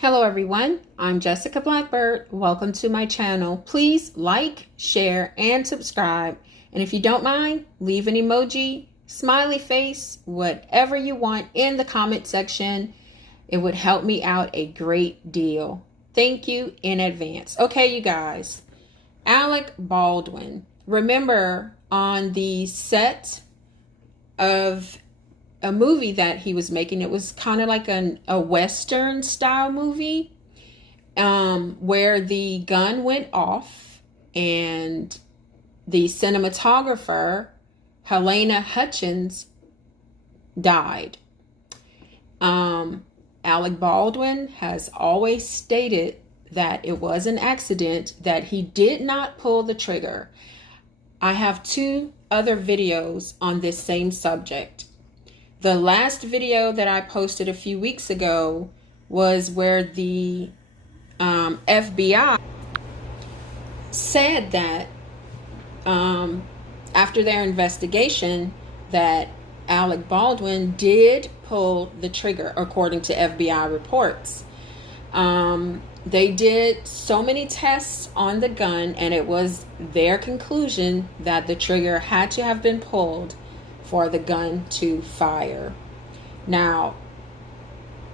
Hello everyone, I'm Jessica Blackbird. Welcome to my channel. Please like, share, and subscribe. And if you don't mind, leave an emoji, smiley face, whatever you want in the comment section. It would help me out a great deal. Thank you in advance. Okay, you guys. Alec Baldwin. Remember on the set of a movie that he was making, it was kind of like a Western style movie where the gun went off and the cinematographer, Helena Hutchins, died. Alec Baldwin has always stated that it was an accident, that he did not pull the trigger. I have two other videos on this same subject. The last video that I posted a few weeks ago was where the FBI said that after their investigation that Alec Baldwin did pull the trigger, according to FBI reports. They did so many tests on the gun, and it was their conclusion that the trigger had to have been pulled for the gun to fire. Now,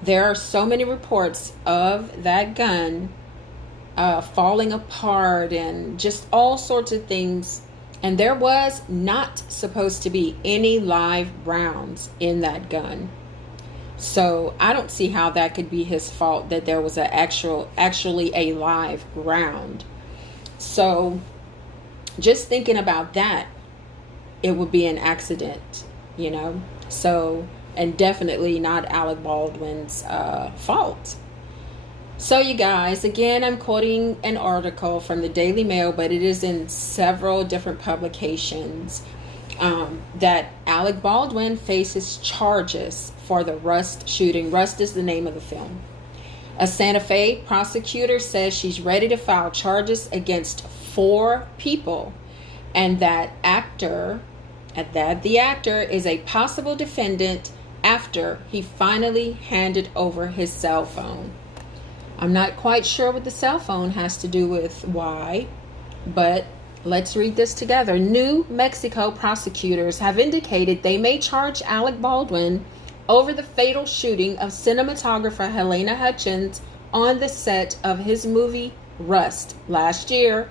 there are so many reports of that gun falling apart and just all sorts of things. And there was not supposed to be any live rounds in that gun. So I don't see how that could be his fault, that there was actually a live round. So just thinking about that, it would be an accident, you know. So, and definitely not Alec Baldwin's fault. So you guys, again, I'm quoting an article from the Daily Mail, but it is in several different publications, that Alec Baldwin faces charges for the Rust shooting. Rust is the name of the film. A Santa Fe prosecutor says she's ready to file charges against 4 people, and that the actor is a possible defendant after he finally handed over his cell phone. I'm not quite sure what the cell phone has to do with why, but let's read this together. New Mexico prosecutors have indicated they may charge Alec Baldwin over the fatal shooting of cinematographer Helena Hutchins on the set of his movie Rust last year,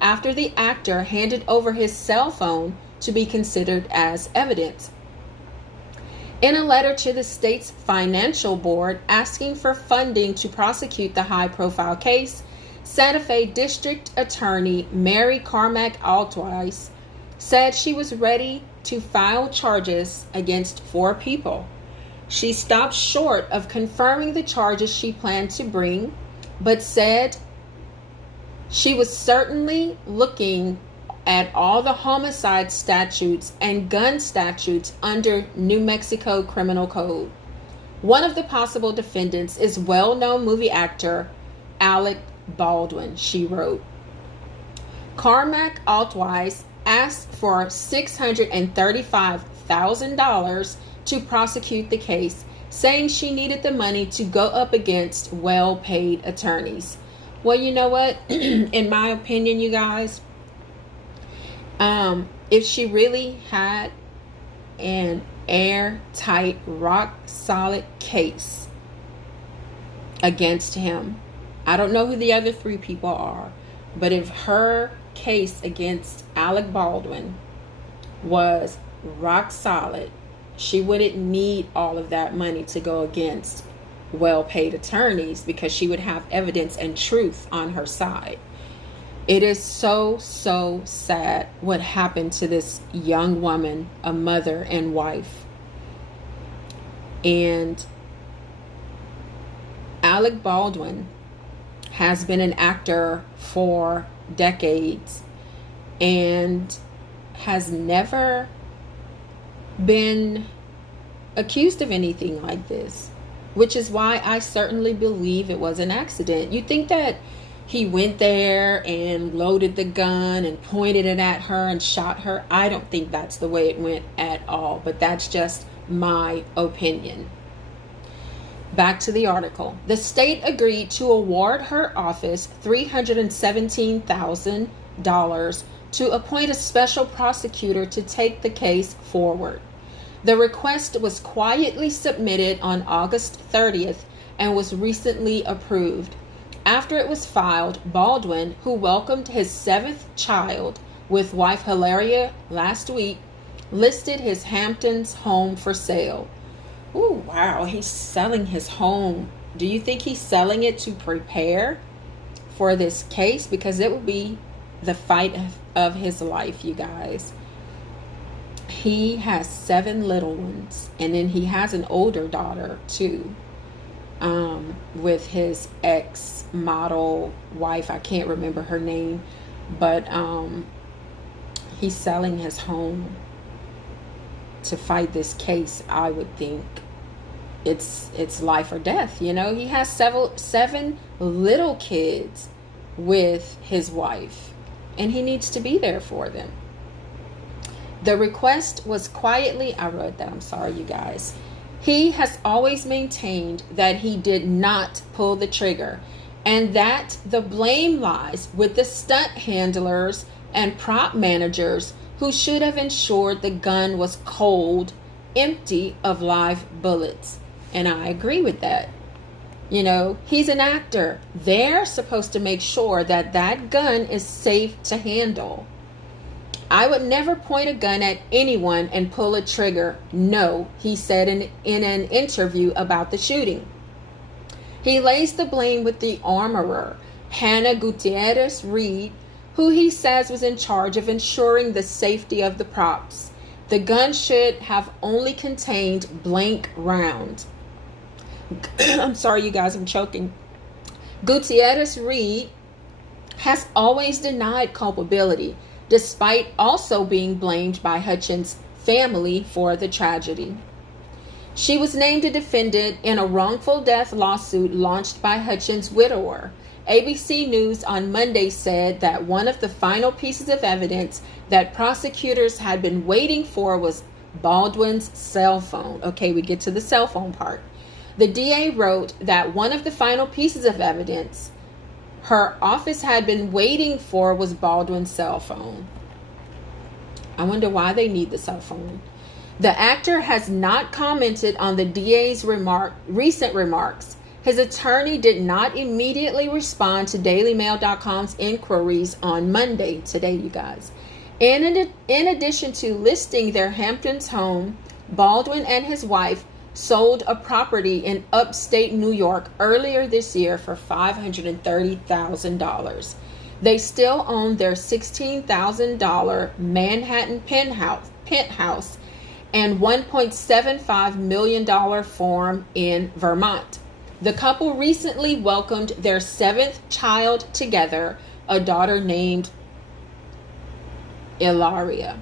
after the actor handed over his cell phone to be considered as evidence. In a letter to the state's financial board asking for funding to prosecute the high-profile case, Santa Fe District Attorney Mary Carmack Altweiss said she was ready to file charges against 4 people. She stopped short of confirming the charges she planned to bring, but said she was certainly looking at all the homicide statutes and gun statutes under New Mexico Criminal Code. One of the possible defendants is well-known movie actor Alec Baldwin, she wrote. Carmack Altweiss asked for $635,000 to prosecute the case, saying she needed the money to go up against well-paid attorneys. Well, you know what? In my opinion, you guys, if she really had an airtight, rock-solid case against him, I don't know who the other 3 people are, but if her case against Alec Baldwin was rock solid, she wouldn't need all of that money to go against well-paid attorneys, because she would have evidence and truth on her side. It is so sad what happened to this young woman, a mother and wife. And Alec Baldwin has been an actor for decades and has never been accused of anything like this, which is why I certainly believe it was an accident. You think that he went there and loaded the gun and pointed it at her and shot her? I don't think that's the way it went at all, but that's just my opinion. Back to the article. The state agreed to award her office $317,000 to appoint a special prosecutor to take the case forward. The request was quietly submitted on August 30th and was recently approved. After it was filed, Baldwin, who welcomed his 7th child with wife Hilaria last week, listed his Hamptons home for sale. Ooh, wow, he's selling his home. Do you think he's selling it to prepare for this case? Because it would be the fight of his life, you guys. He has 7 little ones, and then he has an older daughter too, with his ex-model wife. I can't remember her name, but he's selling his home to fight this case. I would think it's life or death. You know, he has 7 little kids with his wife, and he needs to be there for them. The request was quietly, I wrote that, I'm sorry, you guys. He has always maintained that he did not pull the trigger, and that the blame lies with the stunt handlers and prop managers who should have ensured the gun was cold, empty of live bullets. And I agree with that. You know, he's an actor. They're supposed to make sure that that gun is safe to handle. I would never point a gun at anyone and pull a trigger. No, he said in an interview about the shooting. He lays the blame with the armorer, Hannah Gutierrez Reed, who he says was in charge of ensuring the safety of the props. The gun should have only contained blank rounds. I'm sorry, you guys, I'm choking. Gutierrez Reed has always denied culpability, despite also being blamed by Hutchins' family for the tragedy. She was named a defendant in a wrongful death lawsuit launched by Hutchins' widower. ABC News on Monday said that one of the final pieces of evidence that prosecutors had been waiting for was Baldwin's cell phone. Okay, we get to the cell phone part. The DA wrote that one of the final pieces of evidence her office had been waiting for was Baldwin's cell phone. I wonder why they need the cell phone. The actor has not commented on the DA's recent remarks. His attorney did not immediately respond to DailyMail.com's inquiries on Monday, today, you guys. In addition to listing their Hamptons home, Baldwin and his wife sold a property in upstate New York earlier this year for $530,000. They still own their $16,000 Manhattan penthouse and $1.75 million farm in Vermont. The couple recently welcomed their 7th child together, a daughter named Hilaria.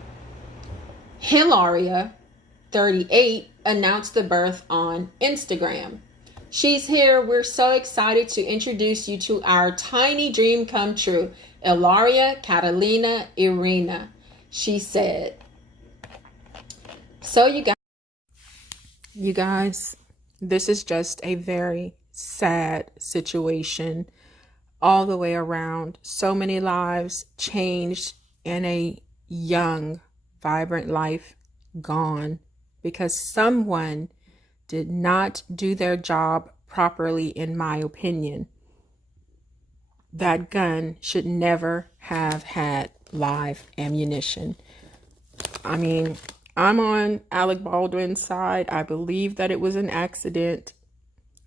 Hilaria, 38, announced the birth on Instagram. She's here. We're so excited to introduce you to our tiny dream come true, Hilaria Catalina Irina, she said. So you guys, this is just a very sad situation all the way around. So many lives changed and a young, vibrant life gone because someone did not do their job properly, in my opinion. That gun should never have had live ammunition. I mean, I'm on Alec Baldwin's side. I believe that it was an accident.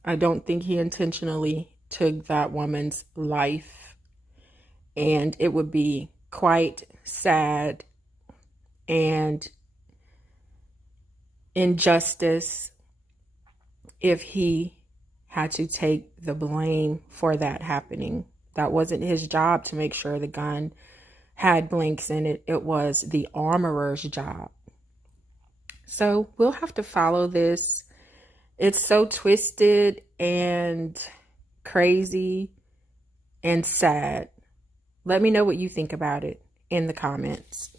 I don't think he intentionally took that woman's life. And it would be quite sad and injustice if he had to take the blame for that happening. That wasn't his job to make sure the gun had blanks in it. It was the armorer's job. So we'll have to follow this. It's so twisted and crazy and sad. Let me know what you think about it in the comments.